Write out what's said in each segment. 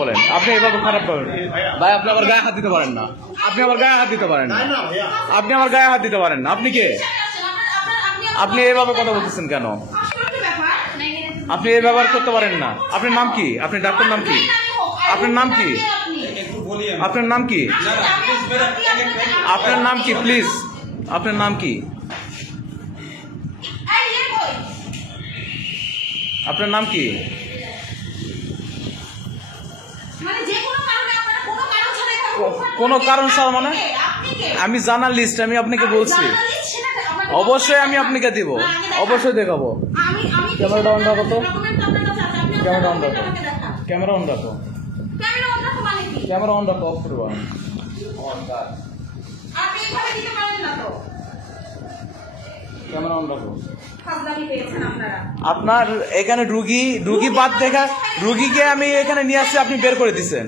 বলেন আপনি এভাবে খারাপ করেন ভাই, আপনি আমার গায়ে হাত দিতে পারেন না, আপনি আমার গায়ে হাত দিতে পারেন না, আপনি আমার গায়ে হাত দিতে পারেন না। আপনি কে? আপনি এভাবে কথা বলতেছেন কেন? আপনি এই ব্যবহার করতে পারেন না। আপনার নাম কি? আপনি ডাক্তার নাম কি? আপনার নাম কি? আপনার নাম কি? আপনার নাম কি প্লিজ? আপনার নাম কি? আপনার নাম কি? কোনো কারণ ছাড়া মানে? আমি জার্নালিস্ট, আমি আপনাকে বলছি অবশ্যই আমি আপনাকে দিব, অবশ্যই দেখাবো। ক্যামেরাটা অন রাখো তো, ক্যামেরা অন রাখো, ক্যামেরা অন রাখো, ক্যামেরা অন রাখো, অফ করবো। ক্যামেরা অন রাখো। আপনার এখানে রুগী বাদ দেখা, রুগীকে আমি এখানে নিয়ে আসছি, আপনি বের করে দিচ্ছেন,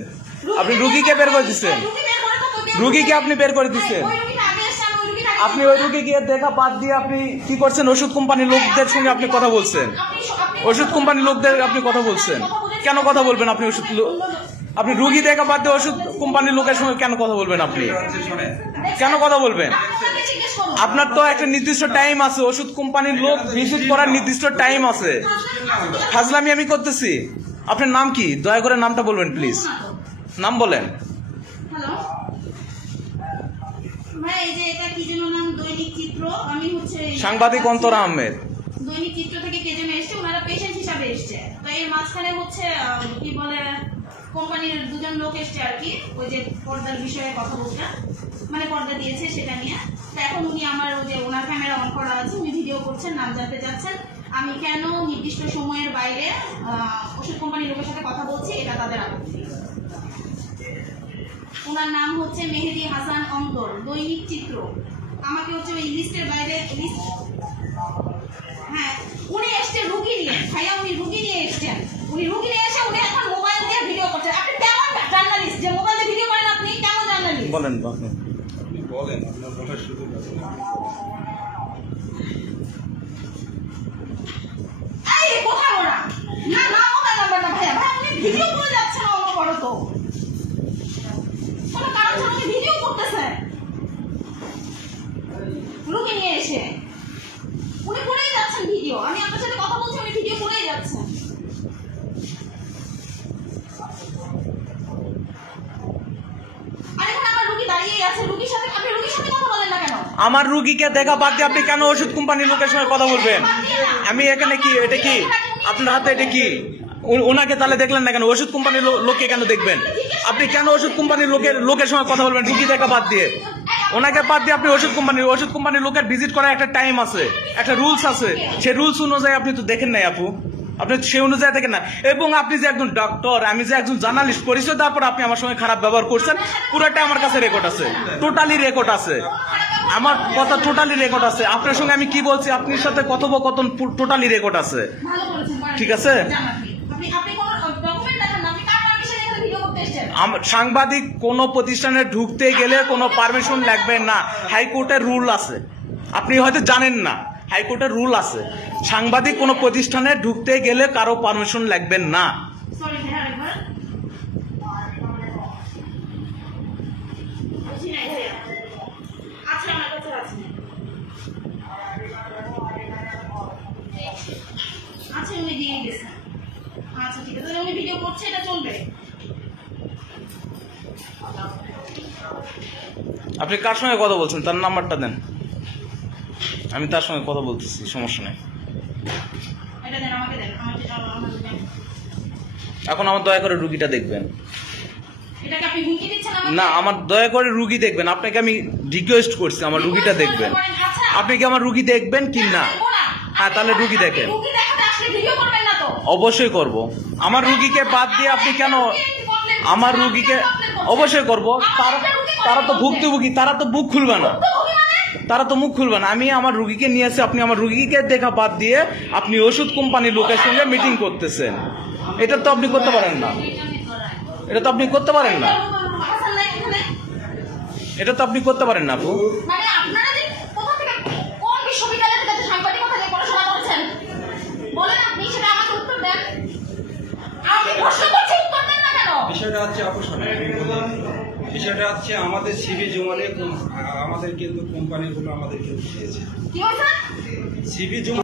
আপনি রুগীকে বের করে দিচ্ছেন, রুগীকে আপনি বের করে দিচ্ছেন। আপনি ওই রুগীকে দেখা বাদ দিয়ে আপনি কি করছেন? ওষুধ কোম্পানির লোকদের সঙ্গে আপনি কথা বলছেন, ওষুধ কোম্পানির লোকদের আপনি কথা বলছেন। কেন কথা বলবেন আপনি? আপনি রুগী দেখা বাদ দিয়ে ওষুধ কোম্পানির লোকের সঙ্গে কেন কথা বলবেন? আপনি কেন কথা বলবেন? আপনার তো একটা নির্দিষ্ট টাইম আছে, ওষুধ কোম্পানির লোক ভিজিট করার নির্দিষ্ট টাইম আছে। ফাজলামি আমি করতেছি? আপনার নাম কি? দয়া করে নামটা বলবেন প্লিজ, নাম বলেন। সাংবাদিক অন্তরা আহমেদ, দৈনিক চিত্র থেকে কে যেন এসছে, ওনারা পেশেন্ট হিসাবে এসছে। তো এর মাঝখানে হচ্ছে কি বলে কোম্পানির দুজন লোক এসছে আর কি, ওই যে পর্দার বিষয়ে কথা বলতে, মানে পর্দা দিয়েছে সেটা নিয়ে। তো এখন উনি আমার ওই যে ওনার ক্যামেরা অন করা আছে, উনি ভিডিও করছেন, নাম জানতে চাচ্ছেন আমি কেন নির্দিষ্ট সময়ের বাইরে ওষুধ কোম্পানির লোকের সাথে কথা বলছি, এটা তাদের আপত্তি। ওনার নাম হচ্ছে মেহেদি হাসান অন্তর, দৈনিক চিত্র। আমাকে হচ্ছে ওই লিস্টের বাইরে হ্যাঁ, উনি এসছেন রুগী নিয়ে, ভাইয়া উনি রুগী নিয়ে এসছেন, উনি রুগী নিয়ে এসে উনি এখন মোবাইল দিয়ে ভিডিও করছেন। আপনি কেমন জার্নালিস্ট যে মোবাইল দিয়ে ভিডিও করেন? আপনি কেমন জার্নালিস্ট? বলেন বলেন আপনার কথা শুরু করুন। এই কথা বলা না না, মোবাইল নাম্বার না ভাইয়া, ভাই আপনি ভিডিও করে যাচ্ছেন অনবরত, কোনো কারণ ছাড়া উনি ভিডিও করতেছেন রুগী নিয়ে এসে, উনি করেই যাচ্ছেন ভিডিও। আমি আপনার সাথে কথা বলছি, উনি ভিডিও করেই যাচ্ছেন। আর এখন আমার রুগী দাঁড়িয়েই আছে, রুগীর সাথে আপনি রুগীর সাথে কথা বলেন না কেন? আমার রুগীকে দেখা বাদ দিয়ে আপনি কেন ওষুধ কোম্পানির লোকের সঙ্গে কথা বলবেন? আমি এখানে কি, এটা কি আপনার হাতে? এটা কি? ওনাকে তাহলে দেখলেন না কেন? ওষুধ কোম্পানির লোককে কেন দেখবেন? আপনি কেন ওষুধ কোম্পানির লোকের সঙ্গে কথা বলবেন রুগী দেখা বাদ দিয়ে? ওনাকে বাদ দিয়ে আপনি ওষুধ কোম্পানির লোকের ভিজিট করার একটা টাইম আছে, একটা রুলস আছে, সেই রুলস অনুযায়ী আপনি তো দেখেন নাই আপু, আপনি সেই অনুযায়ী দেখেন না। এবং আপনি যে একজন ডক্টর, আমি যে একজন জার্নালিস্ট, পরিচয় তারপর আপনি আমার সঙ্গে খারাপ ব্যবহার করছেন, পুরোটা আমার কাছে রেকর্ড আছে, টোটালি রেকর্ড আছে, আমার কথা টোটালি রেকর্ড আছে। আপনার সঙ্গে আমি কি বলছি, আপনার সাথে কথোপকথন টোটালি রেকর্ড আছে, ঠিক আছে? সাংবাদিক কোন প্রতিষ্ঠানে ঢুকতে গেলে কোনো পারমিশন লাগবে না, হাইকোর্টের রুল আছে, আপনি হয়তো জানেন না, হাইকোর্টের রুল আছে, সাংবাদিক কোন প্রতিষ্ঠানে ঢুকতে গেলে কারো পারমিশন লাগবে না। আচ্ছা উনি দিয়ে গেছেন, আচ্ছা ঠিক আছে, উনি ভিডিও করছে, এটা চলবে। আপনি কার সঙ্গে কথা বলছেন? তার নাম্বারটা দেন, আমি তার সঙ্গে কথা বলতেছি, সমস্যা নেই। এখন আমার দয়া করে রুগীটা দেখবেন না, আমার দয়া করে রুগী দেখবেন, আপনাকে আমি রিকোয়েস্ট করছি আমার রুগীটা দেখবেন। আপনি কি আমার রুগী দেখবেন কি না? হ্যাঁ, তাহলে রুগী দেখেন, অবশ্যই করব। আমার রুগীকে বাদ দিয়ে আপনি কেন? আমার রুগীকে অবশ্যই করব, তারা তো ভুক্তভোগী, তারা তো মুখ খুলবে না, তারা তো মুখ খুলবে না। আমি আমার রুগীকে নিয়ে আসি, আপনি আমার রুগীকে দেখা বাদ দিয়ে আপনি ওষুধ কোম্পানির লোকের সঙ্গে মিটিং করতেছেন, এটা তো আপনি করতে পারেন না, এটা তো আপনি করতে পারেন না, এটা তো আপনি করতে পারেন না আপু। বিষয়টা হচ্ছে বিষয়টা হচ্ছে আমাদের সিভি জমালে আমাদের কিন্তু কোম্পানিগুলো আমাদের কিন্তু দিয়েছে কি বলছেন? সিভি জমা